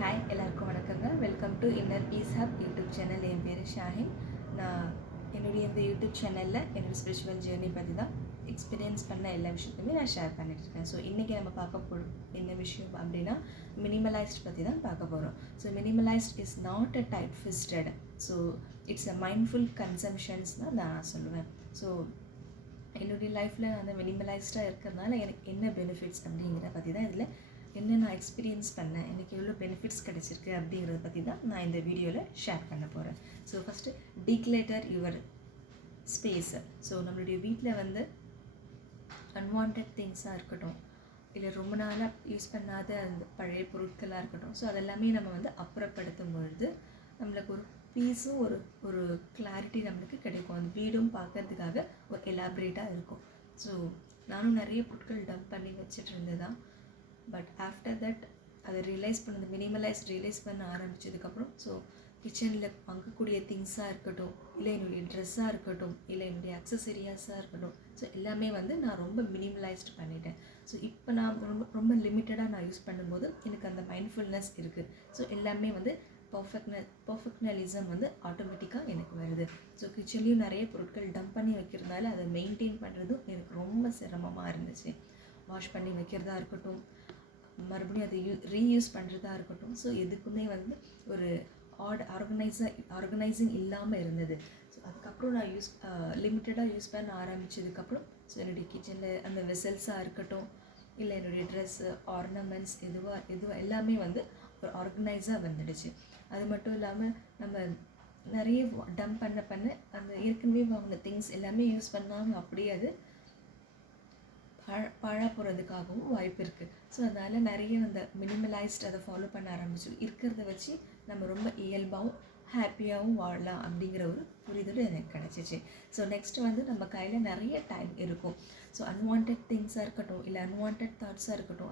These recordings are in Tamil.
ஹாய் எல்லாருக்கும் வணக்கங்க. Welcome to inner peace hub YouTube channel. என் பேர் ஷாஹின். நான் என்னுடைய இந்த யூடியூப் சேனலில் என்னோடய ஸ்பிரிச்சுவல் ஜேர்னி பற்றி தான் எக்ஸ்பீரியன்ஸ் பண்ண எல்லா விஷயத்தையுமே நான் ஷேர் பண்ணிட்டுருக்கேன். ஸோ இன்றைக்கி நம்ம பார்க்க போகிறோம் என்ன விஷயம் அப்படின்னா மினிமலைஸ்ட் பற்றி தான் பார்க்க போகிறோம். So minimalist is not a tight fisted. So it's a mindful consumptions தான் நான் சொல்லுவேன். ஸோ என்னுடைய லைஃப்பில் அந்த மினிமலைஸ்டாக இருக்கிறதுனால எனக்கு என்ன பெனிஃபிட்ஸ் அப்படிங்கிறத பற்றி தான் இதில் என்ன நான் எக்ஸ்பீரியன்ஸ் பண்ணேன், எனக்கு எவ்வளோ பெனிஃபிட்ஸ் கிடச்சிருக்கு அப்படிங்கிறத பற்றி தான் நான் இந்த வீடியோவில் ஷேர் பண்ண போகிறேன். So first declutter your space. So நம்மளுடைய வீட்டில் வந்து அன்வான்ட் திங்ஸாக இருக்கட்டும், இல்லை ரொம்ப நாளாக யூஸ் பண்ணாத அந்த பழைய பொருட்களாக இருக்கட்டும், ஸோ அதெல்லாமே நம்ம வந்து அப்புறப்படுத்தும் பொழுது நம்மளுக்கு ஒரு பீஸும் ஒரு கிளாரிட்டி நம்மளுக்கு கிடைக்கும். அந்த வீடும் பார்க்கறதுக்காக ஒரு எலாபரேட்டாக இருக்கும். ஸோ நானும் நிறைய பொருட்கள் டம்ப் பண்ணி வச்சுட்டு இருந்தது தான். பட் ஆஃப்டர் தட் அதை ரியலைஸ் பண்ண ஆரம்பித்ததுக்கப்புறம் ஸோ கிச்சனில் வாங்கக்கூடிய திங்ஸாக இருக்கட்டும், இல்லை என்னுடைய ட்ரெஸ்ஸாக இருக்கட்டும், இல்லை என்னுடைய அக்சசரியாஸாக இருக்கட்டும், ஸோ எல்லாமே வந்து நான் ரொம்ப மினிமலைஸ்ட் பண்ணிட்டேன். ஸோ இப்போ நான் ரொம்ப லிமிட்டடாக நான் யூஸ் பண்ணும்போது எனக்கு அந்த மைண்ட்ஃபுல்னஸ் இருக்குது. ஸோ எல்லாமே வந்து பர்ஃபெக்ட்னலிசம் வந்து ஆட்டோமேட்டிக்காக எனக்கு வருது. ஸோ கிச்சன்லேயும் நிறைய பொருட்கள் டம்ப் பண்ணி வைக்கிறதுனால அதை மெயின்டைன் பண்ணுறதும் எனக்கு ரொம்ப சிரமமாக இருந்துச்சு. வாஷ் பண்ணி வைக்கிறதா இருக்கட்டும், மறுபடியும் அதை ரீயூஸ் பண்ணுறதா இருக்கட்டும், ஸோ எதுக்குமே வந்து ஒரு ஆர்கனைசிங் இல்லாமல் இருந்தது. ஸோ அதுக்கப்புறம் நான் லிமிட்டடாக யூஸ் பண்ண ஆரம்பித்ததுக்கப்புறம் ஸோ என்னுடைய கிச்சனில் அந்த வெசல்ஸாக இருக்கட்டும், இல்லை என்னுடைய ட்ரெஸ்ஸு, ஆர்னமெண்ட்ஸ் எதுவாக எல்லாமே வந்து ஒரு ஆர்கனைஸாக வந்துடுச்சு. அது மட்டும் இல்லாமல் நம்ம நிறைய டம்ப் பண்ண அந்த ஏற்கனவே வாங்கின திங்ஸ் எல்லாமே யூஸ் பண்ணாமல் அப்படியே அது பாழாக போகிறதுக்காகவும் வாய்ப்பு இருக்குது. ஸோ அதனால் நிறைய அந்த மினிமலைஸ்ட் அதை ஃபாலோ பண்ண ஆரம்பிச்சு இருக்கிறத வச்சு நம்ம ரொம்ப இயல்பாகவும் ஹாப்பியாகவும் வாழலாம் அப்படிங்கிற ஒரு புரிதல் எனக்கு கிடச்சிச்சு. ஸோ நெக்ஸ்ட் வந்து நம்ம கையில் நிறைய டைம் இருக்கும். ஸோ அன்வான்ட் திங்ஸாக இருக்கட்டும், இல்லை அன்வான்ட் தாட்ஸாக இருக்கட்டும்,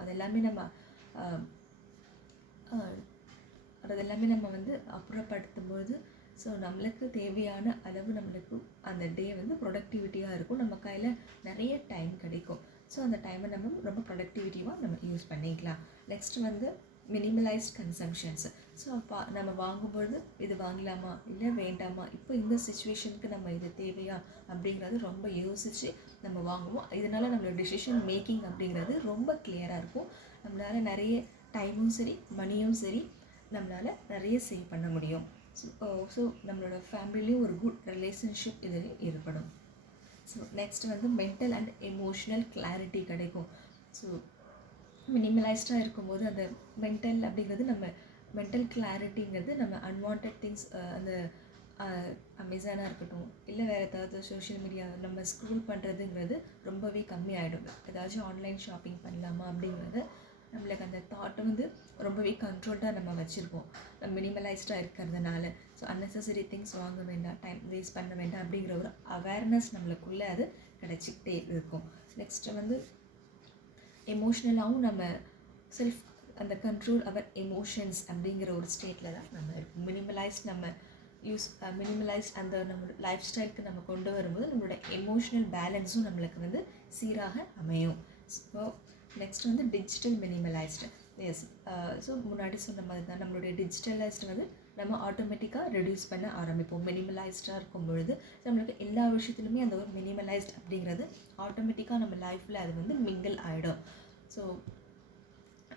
அதெல்லாமே நம்ம வந்து அப்புறப்படுத்தும்போது ஸோ நம்மளுக்கு தேவையான அளவு நம்மளுக்கு அந்த டே வந்து ப்ரொடக்டிவிட்டியாக இருக்கும். நம்ம கையில் நிறைய டைம் கிடைக்கும். ஸோ அந்த டைமை நம்ம ரொம்ப ப்ரொடக்டிவிட்டியாக நம்ம யூஸ் பண்ணிக்கலாம். நெக்ஸ்ட் வந்து மினிமலைஸ்ட் கன்சம்ஷன்ஸ். ஸோ அப்போ நம்ம வாங்கும்பொழுது இது வாங்கலாமா இல்லை வேண்டாமா, இப்போ இந்த சுச்சுவேஷனுக்கு நம்ம இது தேவையா அப்படிங்கிறது ரொம்ப யோசித்து நம்ம வாங்குவோம். இதனால் நம்மளோட டிசிஷன் மேக்கிங் அப்படிங்கிறது ரொம்ப கிளியராக இருக்கும். நம்மளால் நிறைய டைமும் சரி மணியும் சரி நம்மளால் நிறைய சேவ் பண்ண முடியும். ஸோ நம்மளோட ஃபேமிலிலேயும் ஒரு குட் ரிலேஷன்ஷிப் இதில் ஏற்படும். ஸோ நெக்ஸ்ட் வந்து மென்டல் அண்ட் எமோஷ்னல் கிளாரிட்டி கிடைக்கும். ஸோ மினிமலைஸ்டாக இருக்கும்போது அந்த மென்டல் அப்படிங்கிறது மென்டல் கிளாரிட்டிங்கிறது நம்ம அன்வான்ட் திங்ஸ் அந்த அமேசானாக இருக்கட்டும், இல்லை வேறு ஏதாவது சோஷியல் மீடியா நம்ம ஸ்க்ரோல் பண்ணுறதுங்கிறது ரொம்பவே கம்மியாகிடும். ஏதாச்சும் ஆன்லைன் ஷாப்பிங் பண்ணலாமா அப்படிங்கிறது நம்மளுக்கு அந்த தாட்டை வந்து ரொம்பவே கண்ட்ரோல்டாக நம்ம வச்சுருப்போம் நம்ம மினிமலைஸ்டாக இருக்கிறதுனால. ஸோ அன்னெசரி திங்ஸ் வாங்க வேண்டாம், டைம் வேஸ்ட் பண்ண வேண்டாம் அப்படிங்கிற ஒரு அவேர்னஸ் நம்மளுக்குள்ளே அது கிடச்சிக்கிட்டே இருக்கும். நெக்ஸ்ட்டு வந்து எமோஷ்னலாகவும் நம்ம செல்ஃப் அந்த கண்ட்ரோல் அவர் எமோஷன்ஸ் அப்படிங்கிற ஒரு ஸ்டேட்டில் தான் நம்ம இருக்கும். மினிமலைஸ்ட் அந்த நம்மளோட லைஃப் ஸ்டைலுக்கு நம்ம கொண்டு வரும்போது நம்மளோட எமோஷ்னல் பேலன்ஸும் நம்மளுக்கு வந்து சீராக அமையும். ஸோ நெக்ஸ்ட் வந்து டிஜிட்டல் மினிமலைஸ்டு. எஸ், ஸோ முன்னாடி சொன்ன மாதிரி தான் நம்மளுடைய டிஜிட்டலைஸ்டு வந்து நம்ம ஆட்டோமேட்டிக்காக ரெடியூஸ் பண்ண ஆரம்பிப்போம். மினிமலைஸ்டாக இருக்கும் பொழுது நம்மளுக்கு எல்லா விஷயத்துலையுமே அந்த ஒரு மினிமலைஸ்ட் அப்படிங்கிறது ஆட்டோமேட்டிக்காக நம்ம லைஃப்பில் அது வந்து மிங்கிள் ஆகிடும். ஸோ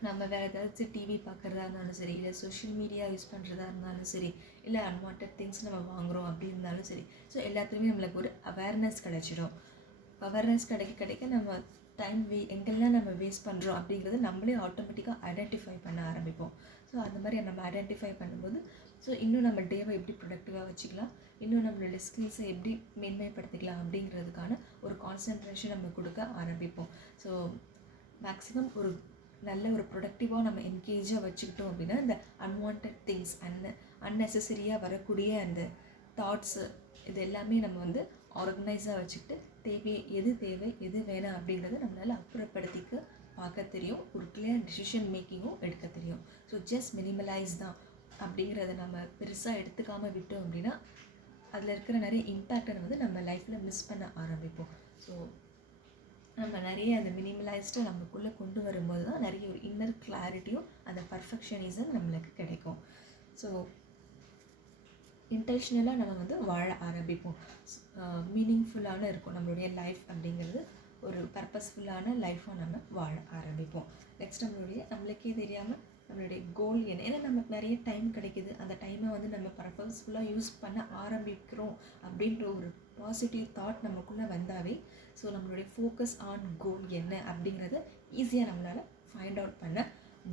நம்ம வேறு ஏதாச்சும் டிவி பார்க்குறதா இருந்தாலும் சரி, இல்லை சோஷியல் மீடியா யூஸ் பண்ணுறதா இருந்தாலும் சரி, இல்லை அன்வான்ட் திங்ஸ் நம்ம வாங்குகிறோம் அப்படி இருந்தாலும் சரி, ஸோ எல்லாத்துலேயுமே நம்மளுக்கு ஒரு அவேர்னஸ் கிடைச்சிடும். அவேர்னஸ் கிடைக்க நம்ம டைம் எங்கெல்லாம் நம்ம வேஸ்ட் பண்ணுறோம் அப்படிங்கிறத நம்மளே ஆட்டோமேட்டிக்காக ஐடென்டிஃபை பண்ண ஆரம்பிப்போம். ஸோ அந்த மாதிரி நம்ம ஐடென்டிஃபை பண்ணும்போது ஸோ இன்னும் நம்ம டேவை எப்படி ப்ரொடக்டிவாக வச்சுக்கலாம், இன்னும் நம்மளோட ஸ்கில்ஸை எப்படி மேன்மைப்படுத்திக்கலாம் அப்படிங்கிறதுக்கான ஒரு கான்சன்ட்ரேஷன் நம்ம கொடுக்க ஆரம்பிப்போம். ஸோ மேக்ஸிமம் ஒரு நல்ல ஒரு ப்ரொடக்டிவாக நம்ம என்கேஜாக வச்சுக்கிட்டோம் அப்படின்னா இந்த அன்வான்ட் திங்ஸ் அன்னெசரியாக வரக்கூடிய அந்த தாட்ஸு இது எல்லாமே நம்ம வந்து ஆர்கனைஸாக வச்சுக்கிட்டு தேவை எது வேணாம் அப்படிங்கிறத நம்மளால் அப்புறப்படுத்திக்க பார்க்க தெரியும். ஒரு கிளியர் டிசிஷன் மேக்கிங்கும் எடுக்க தெரியும். ஸோ ஜஸ்ட் மினிமலைஸ் தான் அப்படிங்கிறத நம்ம பெருசாக எடுத்துக்காமல் விட்டோம் அப்படின்னா அதில் இருக்கிற நிறைய இம்பேக்டை வந்து நம்ம லைஃப்பில் மிஸ் பண்ண ஆரம்பிப்போம். ஸோ நம்ம நிறைய அந்த மினிமலைஸ்டாக நமக்குள்ளே கொண்டு வரும்போது தான் நிறைய ஒரு இன்னர் கிளாரிட்டியும் அந்த பர்ஃபெக்ஷனிசம் நம்மளுக்கு கிடைக்கும். ஸோ இன்டென்ஷனலாக நம்ம வந்து வாழ ஆரம்பிப்போம். மீனிங்ஃபுல்லான இருக்கும் நம்மளுடைய லைஃப் அப்படிங்கிறது, ஒரு பர்பஸ்ஃபுல்லான லைஃப்பாக நம்ம வாழ ஆரம்பிப்போம். நெக்ஸ்ட் நம்மளுக்கே தெரியாமல் நம்மளுடைய கோல் என்ன, ஏன்னா நமக்கு நிறைய டைம் கிடைக்கிது, அந்த டைமை வந்து நம்ம பர்பஸ்ஃபுல்லாக யூஸ் பண்ண ஆரம்பிக்கிறோம் அப்படின்ற ஒரு பாசிட்டிவ் தாட் நமக்குள்ளே வந்தாவே ஸோ நம்மளுடைய ஃபோக்கஸ் ஆன் கோல் என்ன அப்படிங்கிறத ஈஸியாக நம்மளால் ஃபைண்ட் அவுட் பண்ண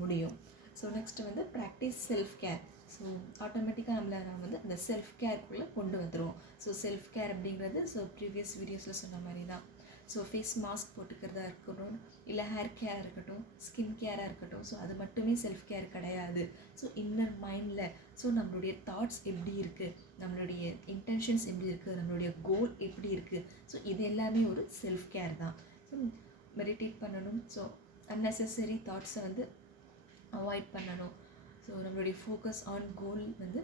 முடியும். ஸோ நெக்ஸ்ட்டு வந்து ப்ராக்டிஸ் செல்ஃப் கேர். ஸோ ஆட்டோமேட்டிக்காக நம்ம வந்து அந்த செல்ஃப் கேருக்குள்ளே கொண்டு வந்துடுவோம். ஸோ செல்ஃப் கேர் அப்படிங்கிறது ஸோ ப்ரீவியஸ் வீடியோஸில் சொன்ன மாதிரி தான். ஸோ ஃபேஸ் மாஸ்க் போட்டுக்கிறதா இருக்கட்டும், இல்லை ஹேர் கேராக இருக்கட்டும், ஸ்கின் கேராக இருக்கட்டும், ஸோ அது மட்டுமே செல்ஃப் கேர் கிடையாது. ஸோ இன்னர் மைண்டில் ஸோ நம்மளுடைய தாட்ஸ் எப்படி இருக்குது, நம்மளுடைய இன்டென்ஷன்ஸ் எப்படி இருக்குது, நம்மளுடைய கோல் எப்படி இருக்குது, ஸோ இது எல்லாமே ஒரு செல்ஃப் கேர் தான். ஸோ மெடிடேட் பண்ணணும். ஸோ அன்னெசரி தாட்ஸை வந்து அவாய்ட் பண்ணணும். ஸோ நம்மளுடைய ஃபோக்கஸ் ஆன் கோல் வந்து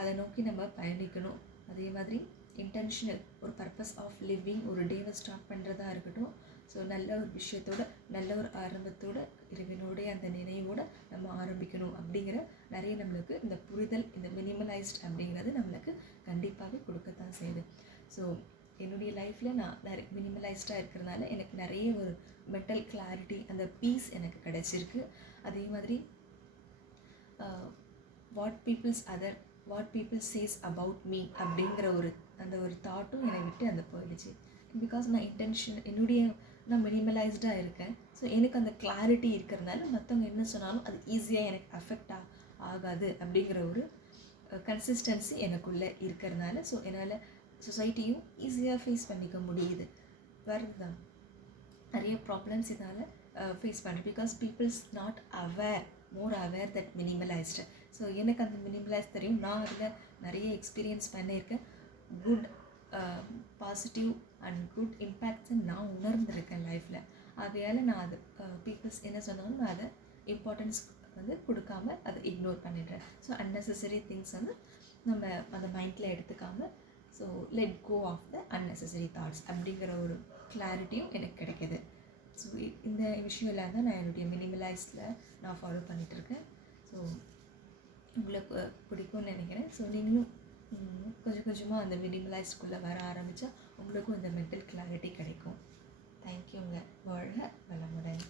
அதை நோக்கி நம்ம பயணிக்கணும். அதே மாதிரி இன்டென்ஷனல் ஒரு பர்பஸ் ஆஃப் லிவிங், ஒரு டேவை ஸ்டார்ட் பண்ணுறதா இருக்கட்டும். ஸோ நல்ல ஒரு விஷயத்தோட, நல்ல ஒரு ஆரம்பத்தோட, இறைவனுடைய அந்த நினைவோடு நம்ம ஆரம்பிக்கணும் அப்படிங்கிற நிறைய நம்மளுக்கு இந்த புரிதல், இந்த மினிமலைஸ்ட் அப்படிங்கிறது நம்மளுக்கு கண்டிப்பாகவே கொடுக்கத்தான் செய்யுது. ஸோ என்னுடைய லைஃப்பில் நான் நிறைய மினிமலைஸ்டாக இருக்கிறதுனால எனக்கு நிறைய ஒரு மென்டல் கிளாரிட்டி, அந்த பீஸ் எனக்கு கிடச்சிருக்கு. அதே மாதிரி what people chase about me அப்படிங்கிற அந்த ஒரு தாட்டும் என்னை விட்டு அந்த போயிடுச்சு. பிகாஸ் நான் மினிமலைஸ்டாக இருக்கேன். ஸோ எனக்கு அந்த கிளாரிட்டி இருக்கிறதுனால மற்றவங்க என்ன சொன்னாலும் அது ஈஸியாக எனக்கு அஃபெக்ட் ஆகாது அப்படிங்கிற ஒரு கன்சிஸ்டன்சி எனக்குள்ளே இருக்கிறதுனால ஸோ என்னால் சொசைட்டியும் ஈஸியாக ஃபேஸ் பண்ணிக்க முடியுது. வருதுதான் நிறைய ப்ராப்ளம்ஸ் இதனால் ஃபேஸ் பண்ணுறேன். Because peoples not more aware that minimalist. So எனக்கு அந்த மினிமலைஸ் தெரியும், நான் அதில் நிறைய எக்ஸ்பீரியன்ஸ் பண்ணியிருக்கேன். குட் பாசிட்டிவ் அண்ட் குட் இம்பேக்ட்ஸை நான் உணர்ந்திருக்கேன் லைஃப்பில். ஆகையால் நான் அது பீப்புள்ஸ் என்ன சொன்னாலும் நான் அதை இம்பார்ட்டன்ஸ் வந்து கொடுக்காம அதை இக்னோர் பண்ணிடுறேன். ஸோ அன்னெசரி திங்ஸ் வந்து நம்ம அந்த மைண்டில் எடுத்துக்காமல் so let go of the unnecessary thoughts அப்படிங்கிற ஒரு கிளாரிட்டியும் எனக்கு கிடைக்கிது. ஸோ இந்த விஷயம் எல்லாம் தான் நான் என்னுடைய மினிமலைஸில் நான் ஃபாலோ பண்ணிகிட்ருக்கேன். ஸோ உங்களுக்கு பிடிக்கும்னு நினைக்கிறேன். ஸோ நீங்களும் கொஞ்சம் கொஞ்சமாக அந்த மினிமலைஸ்டுக்குள்ளே வர ஆரம்பித்தா உங்களுக்கும் இந்த மென்டல் கிளாரிட்டி கிடைக்கும். தேங்க்யூங்க. வாழ்க வளமுடன்.